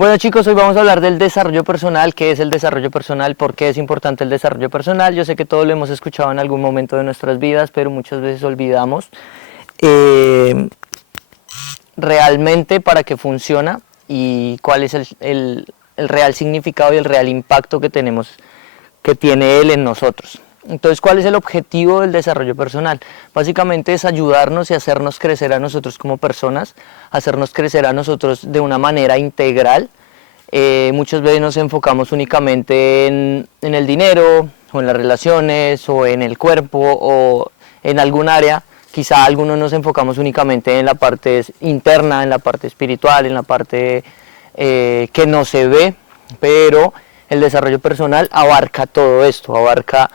Bueno chicos, hoy vamos a hablar del desarrollo personal. ¿Qué es el desarrollo personal? ¿Por qué es importante el desarrollo personal? Yo sé que todos lo hemos escuchado en algún momento de nuestras vidas, pero muchas veces olvidamos realmente para qué funciona y cuál es el real significado y el real impacto que tiene él en nosotros. Entonces, ¿cuál es el objetivo del desarrollo personal? Básicamente es ayudarnos y hacernos crecer a nosotros como personas, hacernos crecer a nosotros de una manera integral. Muchas veces nos enfocamos únicamente en el dinero, o en las relaciones, o en el cuerpo, o en algún área. Quizá algunos nos enfocamos únicamente en la parte interna, en la parte espiritual, en la parte que no se ve, pero el desarrollo personal abarca todo esto, abarca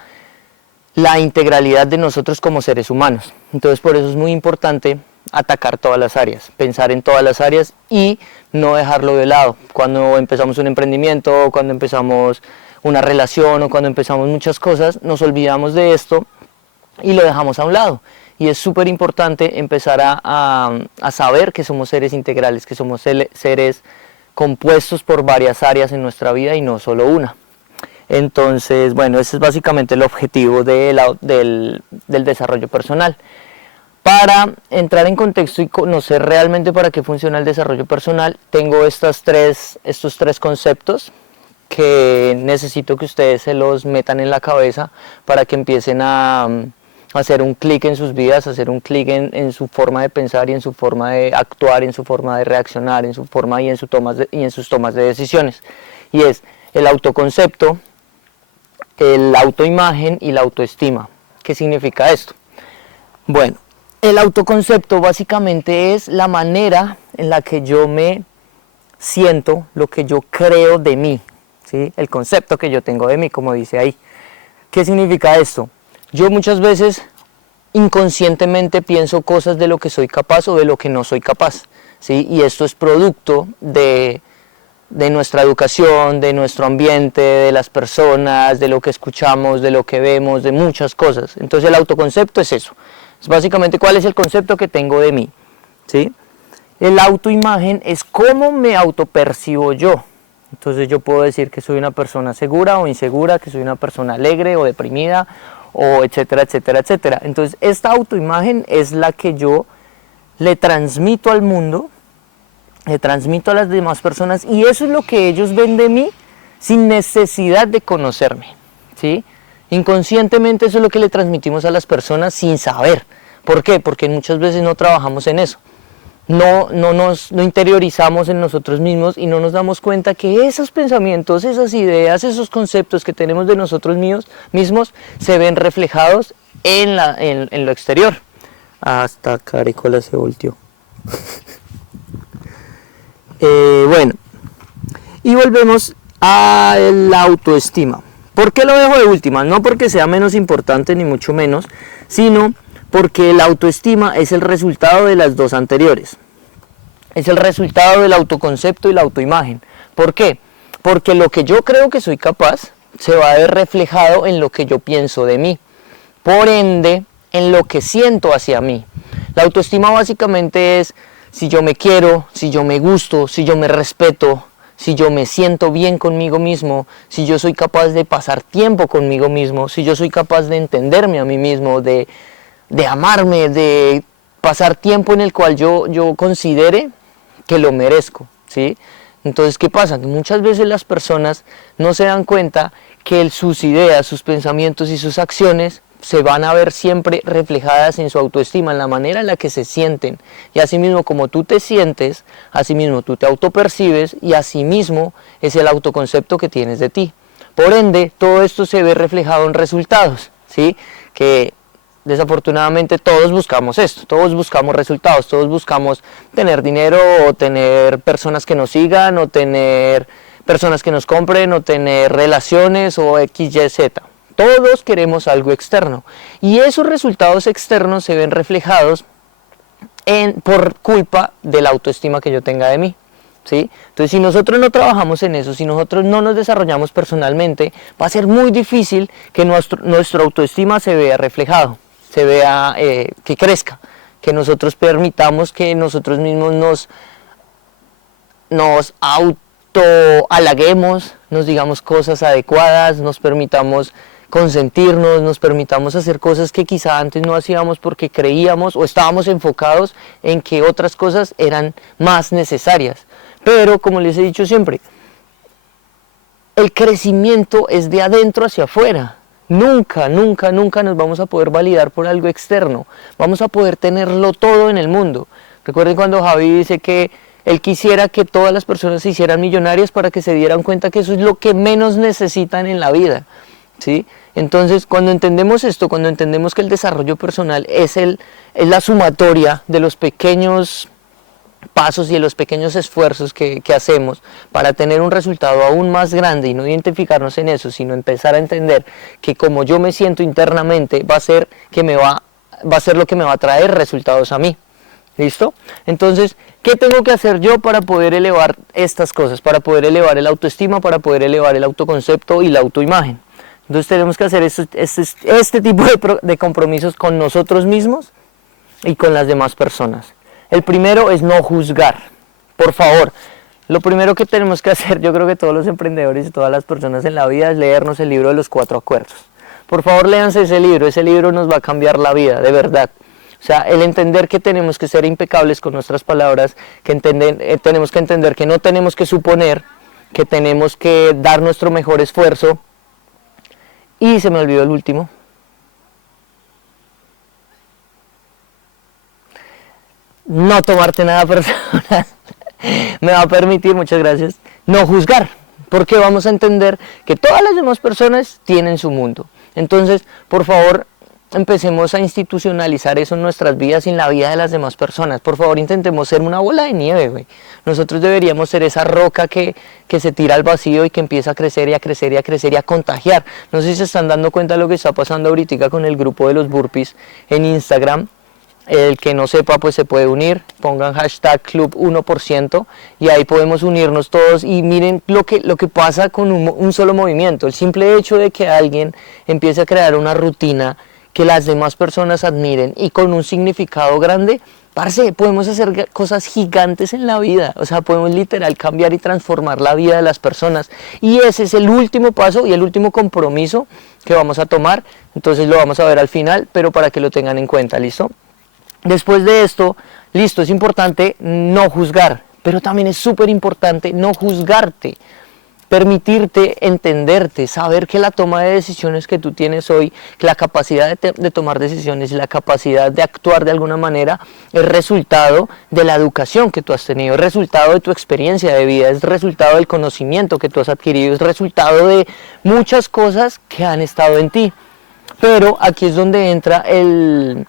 la integralidad de nosotros como seres humanos. Entonces por eso es muy importante atacar todas las áreas, pensar en todas las áreas y no dejarlo de lado. Cuando empezamos un emprendimiento, cuando empezamos una relación o cuando empezamos muchas cosas, nos olvidamos de esto y lo dejamos a un lado. Y es súper importante empezar a saber que somos seres integrales, que somos seres compuestos por varias áreas en nuestra vida y no solo una. Entonces, bueno, ese es básicamente el objetivo del desarrollo personal. Para entrar en contexto y conocer realmente para qué funciona el desarrollo personal, tengo estos tres conceptos que necesito que ustedes se los metan en la cabeza para que empiecen a hacer un clic en sus vidas, hacer un clic en su forma de pensar y en su forma de actuar, en su forma de reaccionar, en su forma y en sus tomas de decisiones. Y es el autoconcepto, la autoimagen y la autoestima. ¿Qué significa esto? Bueno, el autoconcepto básicamente es la manera en la que yo me siento, lo que yo creo de mí, ¿sí? El concepto que yo tengo de mí, como dice ahí. ¿Qué significa esto? Yo muchas veces inconscientemente pienso cosas de lo que soy capaz o de lo que no soy capaz, ¿sí? Y esto es producto de nuestra educación, de nuestro ambiente, de las personas, de lo que escuchamos, de lo que vemos, de muchas cosas. Entonces el autoconcepto es eso. Es básicamente cuál es el concepto que tengo de mí, ¿sí? El autoimagen es cómo me autopercibo yo. Entonces yo puedo decir que soy una persona segura o insegura, que soy una persona alegre o deprimida, o etcétera, etcétera, etcétera. Entonces esta autoimagen es la que yo le transmito al mundo, le transmito a las demás personas y eso es lo que ellos ven de mí sin necesidad de conocerme, ¿sí? Inconscientemente eso es lo que le transmitimos a las personas sin saber. ¿Por qué? Porque muchas veces no trabajamos en eso. No interiorizamos en nosotros mismos y no nos damos cuenta que esos pensamientos, esas ideas, esos conceptos que tenemos de nosotros mismos se ven reflejados en lo exterior. Hasta Caricola se volteó. Bueno, y volvemos a la autoestima. ¿Por qué lo dejo de última? No porque sea menos importante ni mucho menos, sino porque la autoestima es el resultado de las dos anteriores. Es el resultado del autoconcepto y la autoimagen. ¿Por qué? Porque lo que yo creo que soy capaz se va a ver reflejado en lo que yo pienso de mí. Por ende, en lo que siento hacia mí. La autoestima básicamente es si yo me quiero, si yo me gusto, si yo me respeto, si yo me siento bien conmigo mismo, si yo soy capaz de pasar tiempo conmigo mismo, si yo soy capaz de entenderme a mí mismo, de amarme, de pasar tiempo en el cual yo considere que lo merezco, ¿sí? Entonces, ¿qué pasa? Que muchas veces las personas no se dan cuenta que sus ideas, sus pensamientos y sus acciones se van a ver siempre reflejadas en su autoestima, en la manera en la que se sienten. Y asimismo, como tú te sientes, asimismo tú te autopercibes y asimismo es el autoconcepto que tienes de ti. Por ende, todo esto se ve reflejado en resultados, ¿sí? Que desafortunadamente todos buscamos esto, todos buscamos resultados, todos buscamos tener dinero o tener personas que nos sigan o tener personas que nos compren o tener relaciones o X, Y, Z. Todos queremos algo externo y esos resultados externos se ven reflejados por culpa de la autoestima que yo tenga de mí, ¿sí? Entonces, si nosotros no trabajamos en eso, si nosotros no nos desarrollamos personalmente, va a ser muy difícil que nuestra autoestima se vea reflejado, se vea que crezca, que nosotros permitamos que nosotros mismos nos autohalaguemos, nos digamos cosas adecuadas, nos permitamos consentirnos, nos permitamos hacer cosas que quizá antes no hacíamos porque creíamos o estábamos enfocados en que otras cosas eran más necesarias. Pero, como les he dicho siempre, el crecimiento es de adentro hacia afuera. Nunca, nunca, nunca nos vamos a poder validar por algo externo. Vamos a poder tenerlo todo en el mundo. Recuerden cuando Javi dice que él quisiera que todas las personas se hicieran millonarias para que se dieran cuenta que eso es lo que menos necesitan en la vida, ¿sí? Entonces, cuando entendemos esto, cuando entendemos que el desarrollo personal es la sumatoria de los pequeños pasos y de los pequeños esfuerzos que hacemos para tener un resultado aún más grande y no identificarnos en eso, sino empezar a entender que como yo me siento internamente va a ser lo que me va a traer resultados a mí. ¿Listo? Entonces, ¿qué tengo que hacer yo para poder elevar estas cosas? Para poder elevar el autoestima, para poder elevar el autoconcepto y la autoimagen. Entonces tenemos que hacer este tipo de compromisos con nosotros mismos y con las demás personas. El primero es no juzgar. Por favor, lo primero que tenemos que hacer, yo creo que todos los emprendedores y todas las personas en la vida, es leernos el libro de los 4 acuerdos. Por favor, léanse ese libro nos va a cambiar la vida, de verdad. O sea, el entender que tenemos que ser impecables con nuestras palabras, que tenemos que entender que no tenemos que suponer, que tenemos que dar nuestro mejor esfuerzo. Y se me olvidó el último. No tomarte nada personal. Me va a permitir, muchas gracias, no juzgar. Porque vamos a entender que todas las demás personas tienen su mundo. Entonces, por favor, empecemos a institucionalizar eso en nuestras vidas y en la vida de las demás personas. Por favor, intentemos ser una bola de nieve, güey. Nosotros deberíamos ser esa roca que se tira al vacío y que empieza a crecer y a crecer y a crecer y a contagiar. No sé si se están dando cuenta de lo que está pasando ahorita con el grupo de los burpees en Instagram. El que no sepa, pues se puede unir, pongan hashtag club 1% y ahí podemos unirnos todos y miren lo que pasa con un solo movimiento. El simple hecho de que alguien empiece a crear una rutina que las demás personas admiren y con un significado grande, parce, podemos hacer cosas gigantes en la vida. O sea, podemos literal cambiar y transformar la vida de las personas. Y ese es el último paso y el último compromiso que vamos a tomar. Entonces lo vamos a ver al final, pero para que lo tengan en cuenta, ¿listo? Después de esto, listo, es importante no juzgar, pero también es súper importante no juzgarte. Permitirte entenderte, saber que la toma de decisiones que tú tienes hoy, que la capacidad de tomar decisiones y la capacidad de actuar de alguna manera es resultado de la educación que tú has tenido, es resultado de tu experiencia de vida, es resultado del conocimiento que tú has adquirido, es resultado de muchas cosas que han estado en ti. Pero aquí es donde entra el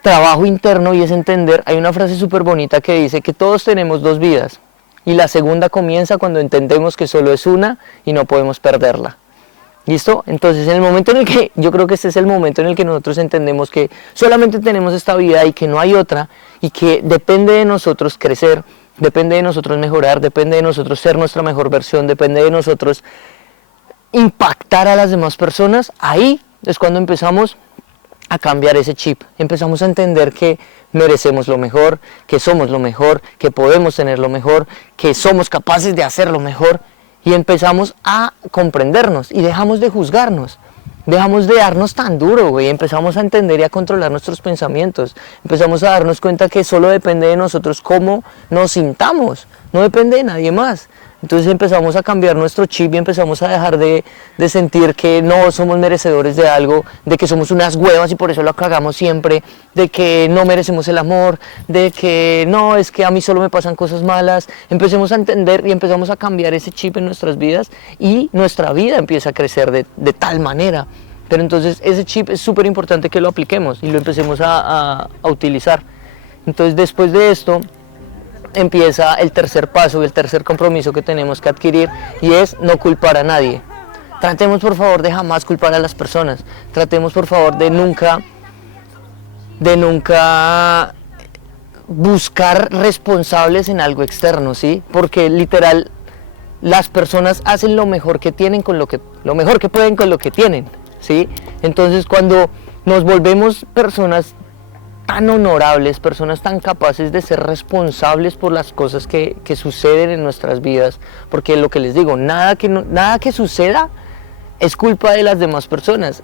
trabajo interno y es entender, hay una frase súper bonita que dice que todos tenemos 2 vidas. Y la segunda comienza cuando entendemos que solo es una y no podemos perderla. ¿Listo? Entonces, en el momento en el que, yo creo que este es el momento en el que nosotros entendemos que solamente tenemos esta vida y que no hay otra, y que depende de nosotros crecer, depende de nosotros mejorar, depende de nosotros ser nuestra mejor versión, depende de nosotros impactar a las demás personas, ahí es cuando empezamos a cambiar ese chip, empezamos a entender que merecemos lo mejor, que somos lo mejor, que podemos tener lo mejor, que somos capaces de hacer lo mejor y empezamos a comprendernos y dejamos de juzgarnos, dejamos de darnos tan duro, güey, empezamos a entender y a controlar nuestros pensamientos, empezamos a darnos cuenta que solo depende de nosotros cómo nos sintamos, no depende de nadie más. Entonces empezamos a cambiar nuestro chip y empezamos a dejar de sentir que no somos merecedores de algo, de que somos unas huevas y por eso lo cagamos siempre, de que no merecemos el amor, de que no, es que a mí solo me pasan cosas malas. Empecemos a entender y empezamos a cambiar ese chip en nuestras vidas y nuestra vida empieza a crecer de tal manera. Pero entonces ese chip es súper importante que lo apliquemos y lo empecemos a utilizar. Entonces después de esto empieza el tercer paso y el tercer compromiso que tenemos que adquirir y es no culpar a nadie. Tratemos por favor de jamás culpar a las personas, tratemos por favor de nunca buscar responsables en algo externo, ¿sí? Porque literal las personas hacen lo mejor que tienen con lo mejor que pueden con lo que tienen, ¿sí? Entonces cuando nos volvemos personas tan honorables, personas tan capaces de ser responsables por las cosas que suceden en nuestras vidas, porque lo que les digo, nada que suceda es culpa de las demás personas.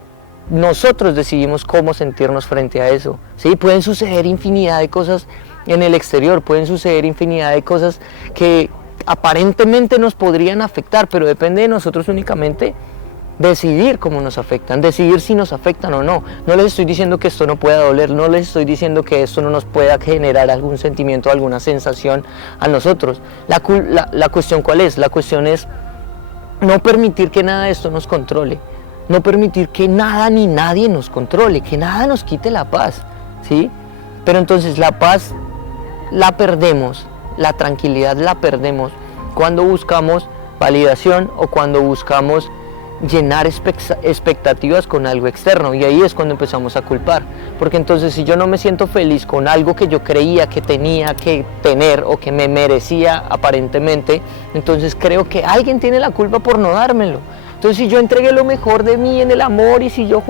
Nosotros decidimos cómo sentirnos frente a eso, ¿sí? Pueden suceder infinidad de cosas en el exterior, pueden suceder infinidad de cosas que aparentemente nos podrían afectar, pero depende de nosotros únicamente decidir cómo nos afectan, decidir si nos afectan o no. No les estoy diciendo que esto no pueda doler, no les estoy diciendo que esto no nos pueda generar algún sentimiento, alguna sensación a nosotros. La cuestión ¿cuál es? La cuestión es no permitir que nada de esto nos controle, no permitir que nada ni nadie nos controle, que nada nos quite la paz, ¿sí? Pero entonces la paz la perdemos, la tranquilidad la perdemos cuando buscamos validación o cuando buscamos llenar expectativas con algo externo, y ahí es cuando empezamos a culpar, porque entonces si yo no me siento feliz con algo que yo creía que tenía que tener o que me merecía aparentemente, entonces creo que alguien tiene la culpa por no dármelo. Entonces si yo entregué lo mejor de mí en el amor y si yo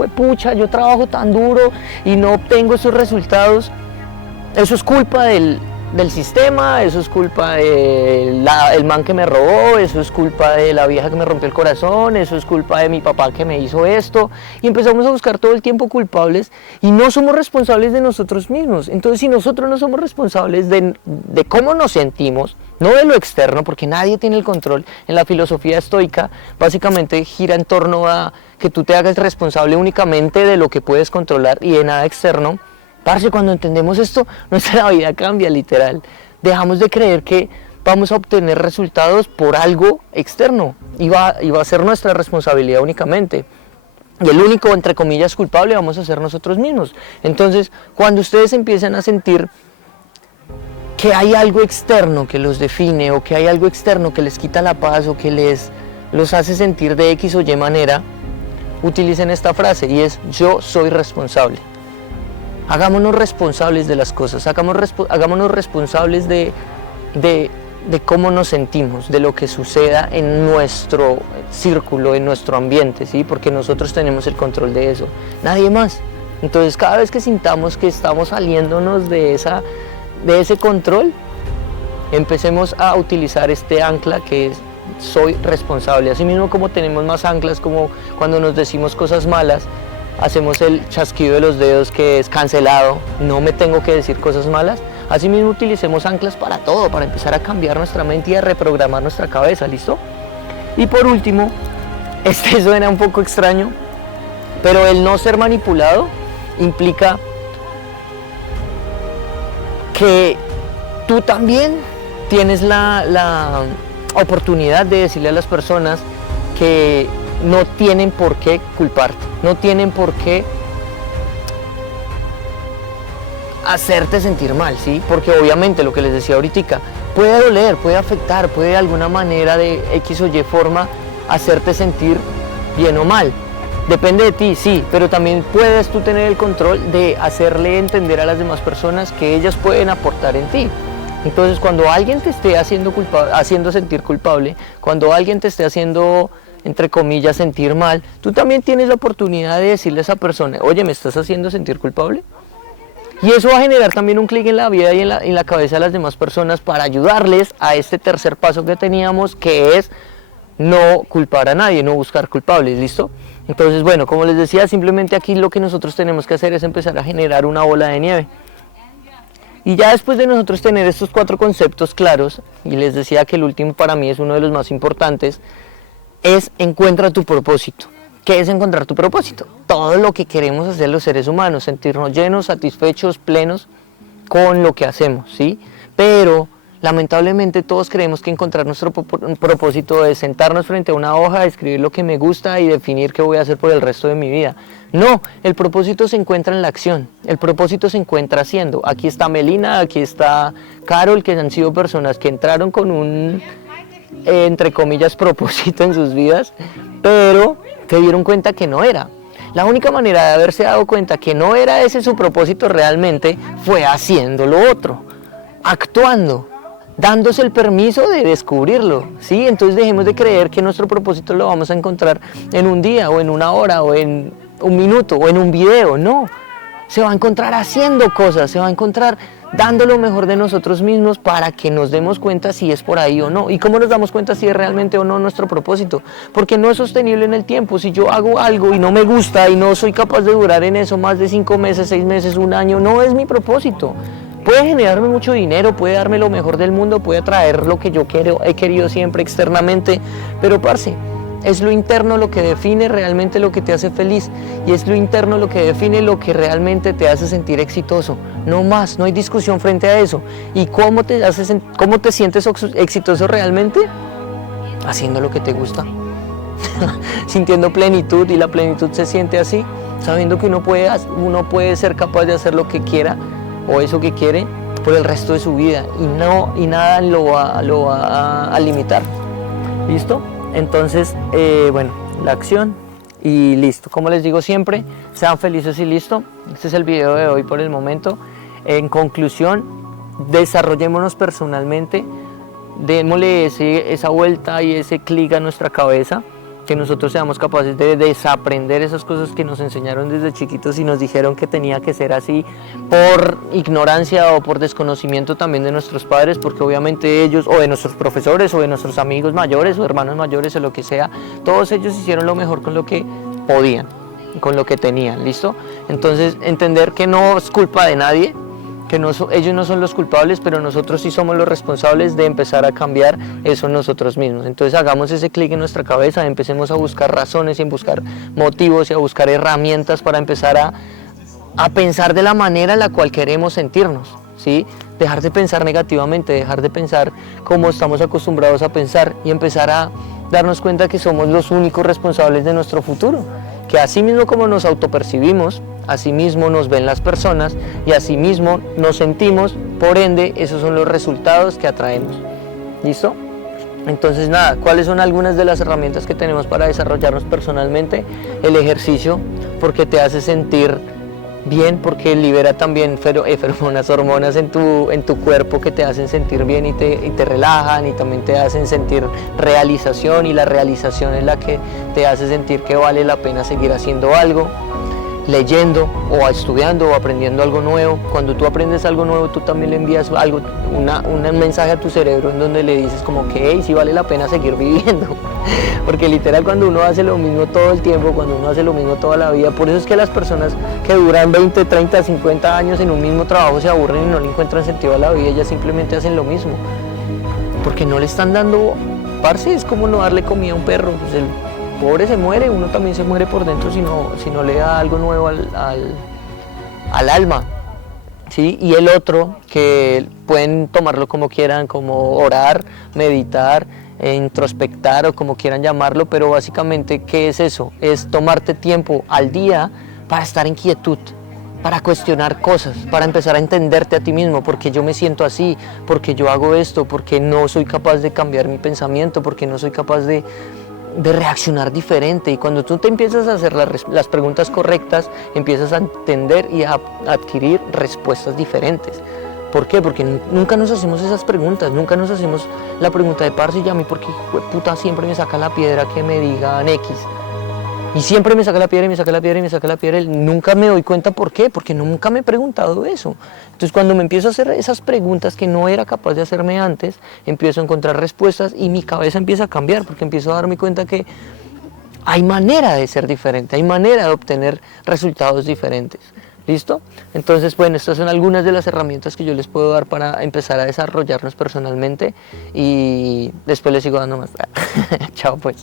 yo trabajo tan duro y no obtengo esos resultados, eso es culpa del sistema, eso es culpa del man que me robó, eso es culpa de la vieja que me rompió el corazón, eso es culpa de mi papá que me hizo esto, y empezamos a buscar todo el tiempo culpables y no somos responsables de nosotros mismos. Entonces si nosotros no somos responsables de cómo nos sentimos, no de lo externo, porque nadie tiene el control, en la filosofía estoica básicamente gira en torno a que tú te hagas responsable únicamente de lo que puedes controlar y de nada externo. Parce, cuando entendemos esto, nuestra vida cambia literal. Dejamos de creer que vamos a obtener resultados por algo externo y va a ser nuestra responsabilidad únicamente. Y el único, entre comillas, culpable vamos a ser nosotros mismos. Entonces, cuando ustedes empiezan a sentir que hay algo externo que los define o que hay algo externo que les quita la paz o que los hace sentir de X o Y manera, utilicen esta frase y es: yo soy responsable. Hagámonos responsables de las cosas, hagámonos responsables de cómo nos sentimos, de lo que suceda en nuestro círculo, en nuestro ambiente, ¿sí? Porque nosotros tenemos el control de eso, nadie más. Entonces cada vez que sintamos que estamos saliéndonos de ese control, empecemos a utilizar este ancla que es: soy responsable. Así mismo como tenemos más anclas, como cuando nos decimos cosas malas, hacemos el chasquido de los dedos que es cancelado, no me tengo que decir cosas malas. Asimismo utilicemos anclas para todo, para empezar a cambiar nuestra mente y a reprogramar nuestra cabeza, ¿listo? Y por último, este suena un poco extraño, pero el no ser manipulado implica que tú también tienes la oportunidad de decirle a las personas que no tienen por qué culparte, no tienen por qué hacerte sentir mal, ¿sí? Porque obviamente lo que les decía ahorita puede doler, puede afectar, puede de alguna manera de X o Y forma hacerte sentir bien o mal. Depende de ti, sí, pero también puedes tú tener el control de hacerle entender a las demás personas que ellas pueden aportar en ti. Entonces cuando alguien te esté haciendo sentir culpable, cuando alguien te esté haciendo, entre comillas, sentir mal, tú también tienes la oportunidad de decirle a esa persona: oye, ¿me estás haciendo sentir culpable? Y eso va a generar también un clic en la vida y en la cabeza de las demás personas para ayudarles a este tercer paso que teníamos, que es no culpar a nadie, no buscar culpables, ¿listo? Entonces, bueno, como les decía, simplemente aquí lo que nosotros tenemos que hacer es empezar a generar una bola de nieve. Y ya después de nosotros tener estos 4 conceptos claros, y les decía que el último para mí es uno de los más importantes, es: encuentra tu propósito. ¿Qué es encontrar tu propósito? Todo lo que queremos hacer los seres humanos, sentirnos llenos, satisfechos, plenos con lo que hacemos, ¿sí? Pero lamentablemente todos creemos que encontrar nuestro propósito es sentarnos frente a una hoja, escribir lo que me gusta y definir qué voy a hacer por el resto de mi vida. No, el propósito se encuentra en la acción, el propósito se encuentra haciendo. Aquí está Melina, aquí está Carol, que han sido personas que entraron con un, entre comillas, propósito en sus vidas, pero se dieron cuenta que no era. La única manera de haberse dado cuenta que no era ese su propósito realmente fue haciendo lo otro, actuando, dándose el permiso de descubrirlo, ¿sí? Entonces dejemos de creer que nuestro propósito lo vamos a encontrar en un día o en una hora o en un minuto o en un video, no. se va a encontrar haciendo cosas, se va a encontrar dando lo mejor de nosotros mismos para que nos demos cuenta si es por ahí o no. ¿Y cómo nos damos cuenta si es realmente o no nuestro propósito? Porque no es sostenible en el tiempo. Si yo hago algo y no me gusta y no soy capaz de durar en eso más de 5 meses, 6 meses, un año, no es mi propósito. Puede generarme mucho dinero, puede darme lo mejor del mundo, puede traer lo que yo he querido siempre externamente, pero parce, es lo interno lo que define realmente lo que te hace feliz y es lo interno lo que define lo que realmente te hace sentir exitoso. No más, no hay discusión frente a eso. ¿Y cómo te sientes exitoso realmente? Haciendo lo que te gusta, sintiendo plenitud, y la plenitud se siente así, sabiendo que uno puede ser capaz de hacer lo que quiera o eso que quiere por el resto de su vida y nada lo va a limitar. ¿Listo? Entonces, bueno, la acción y listo. Como les digo siempre, sean felices y listo. Este es el video de hoy por el momento. En conclusión, desarrollémonos personalmente, démosle esa vuelta y ese clic a nuestra cabeza, que nosotros seamos capaces de desaprender esas cosas que nos enseñaron desde chiquitos y nos dijeron que tenía que ser así por ignorancia o por desconocimiento también de nuestros padres, porque obviamente ellos, o de nuestros profesores, o de nuestros amigos mayores o hermanos mayores o lo que sea, todos ellos hicieron lo mejor con lo que podían, con lo que tenían, ¿listo? Entonces entender que no es culpa de nadie, que ellos no son los culpables, pero nosotros sí somos los responsables de empezar a cambiar eso nosotros mismos. Entonces hagamos ese clic en nuestra cabeza, empecemos a buscar razones y a buscar motivos y a buscar herramientas para empezar a pensar de la manera en la cual queremos sentirnos, ¿sí? Dejar de pensar negativamente, dejar de pensar como estamos acostumbrados a pensar y empezar a darnos cuenta que somos los únicos responsables de nuestro futuro, que así mismo como nos autopercibimos, así mismo nos ven las personas y así mismo nos sentimos, por ende esos son los resultados que atraemos. ¿Listo? Entonces nada, ¿cuáles son algunas de las herramientas que tenemos para desarrollarnos personalmente? El ejercicio, porque te hace sentir bien, porque libera también hormonas en tu cuerpo que te hacen sentir bien y te relajan y también te hacen sentir realización, y la realización es la que te hace sentir que vale la pena seguir haciendo algo. Leyendo o estudiando o aprendiendo algo nuevo. Cuando tú aprendes algo nuevo, tú también le envías un mensaje a tu cerebro en donde le dices como que hey, sí vale la pena seguir viviendo. Porque literal cuando uno hace lo mismo todo el tiempo, cuando uno hace lo mismo toda la vida, por eso es que las personas que duran 20, 30, 50 años en un mismo trabajo se aburren y no le encuentran sentido a la vida, ellas simplemente hacen lo mismo. Porque no le están dando, parce, es como no darle comida a un perro, pues el pobre se muere, uno también se muere por dentro si no le da algo nuevo al alma, ¿sí? Y el otro, que pueden tomarlo como quieran, como orar, meditar, introspectar o como quieran llamarlo, pero básicamente, ¿qué es eso? Es tomarte tiempo al día para estar en quietud, para cuestionar cosas, para empezar a entenderte a ti mismo, porque yo me siento así, porque yo hago esto, porque no soy capaz de cambiar mi pensamiento, porque no soy capaz de reaccionar diferente. Y cuando tú te empiezas a hacer las preguntas correctas, empiezas a entender y a adquirir respuestas diferentes. ¿Por qué? Porque nunca nos hacemos esas preguntas, nunca nos hacemos la pregunta de parce, y a mí porque puta siempre me saca la piedra que me digan X. Y siempre me saca la piedra y me saca la piedra y me saca la piedra. Y nunca me doy cuenta por qué, porque nunca me he preguntado eso. Entonces cuando me empiezo a hacer esas preguntas que no era capaz de hacerme antes, empiezo a encontrar respuestas y mi cabeza empieza a cambiar, porque empiezo a darme cuenta que hay manera de ser diferente, hay manera de obtener resultados diferentes. ¿Listo? Entonces, bueno, estas son algunas de las herramientas que yo les puedo dar para empezar a desarrollarnos personalmente y después les sigo dando más. Chao pues.